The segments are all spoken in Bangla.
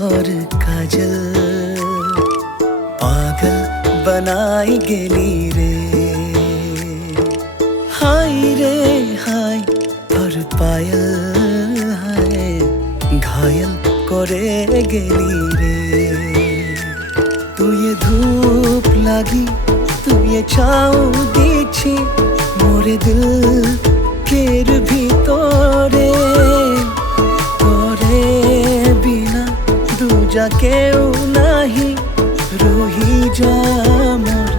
তোর কাজল পাগল বানাই গেলি রে। হাই রে হাই তোর পাयल হায় ঘায়ল করে গেলি রে। তুই ধূপ লাগি তুই চাও দিছি মোরে দিল কের ভিতরে। তোরে বিনা দুজা কেউ নাহি রহি যা মোর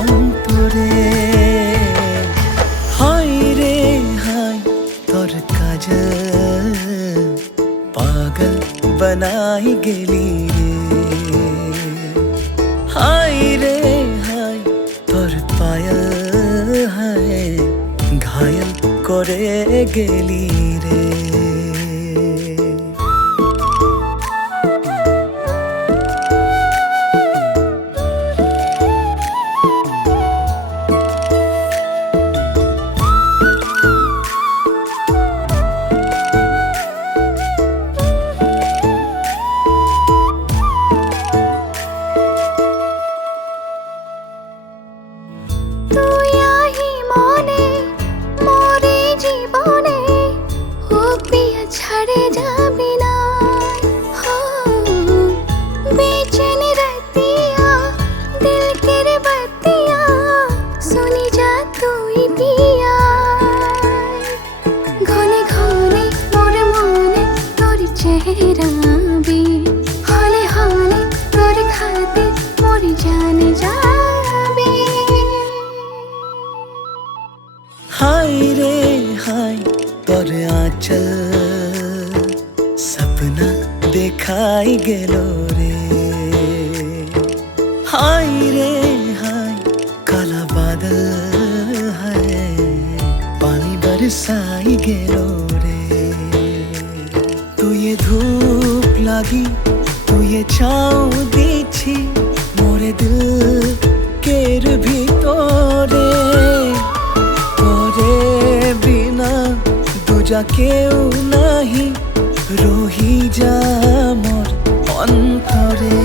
অন্তরে। হাই রে হাই তোর কাজল পাগল বানাই গেলি রে। হাই রে হাই তোর পাयल হায় ঘায়ল করে গেলি রে। छड़े जाबी ना हो बेचैन रतिया दिल के रे बतिया सुनी जा तू ही पिया। घने घने मोर मने तोर चेहरा भी हले हले तोर खातिर मोर जान जाबी। हाय रे हाय তোর আঁচল सपना দেখাই গেল রে। হাই রে হাই কালা বাদল হায় পানি বরসাই গেল রে। তুই ধূপ লাগি তুই চাও দিছি মোরে দিল কের ভিতরে। তোরে বিনা দুজা কেউ নাহি রহি যা মোর অন্তরে।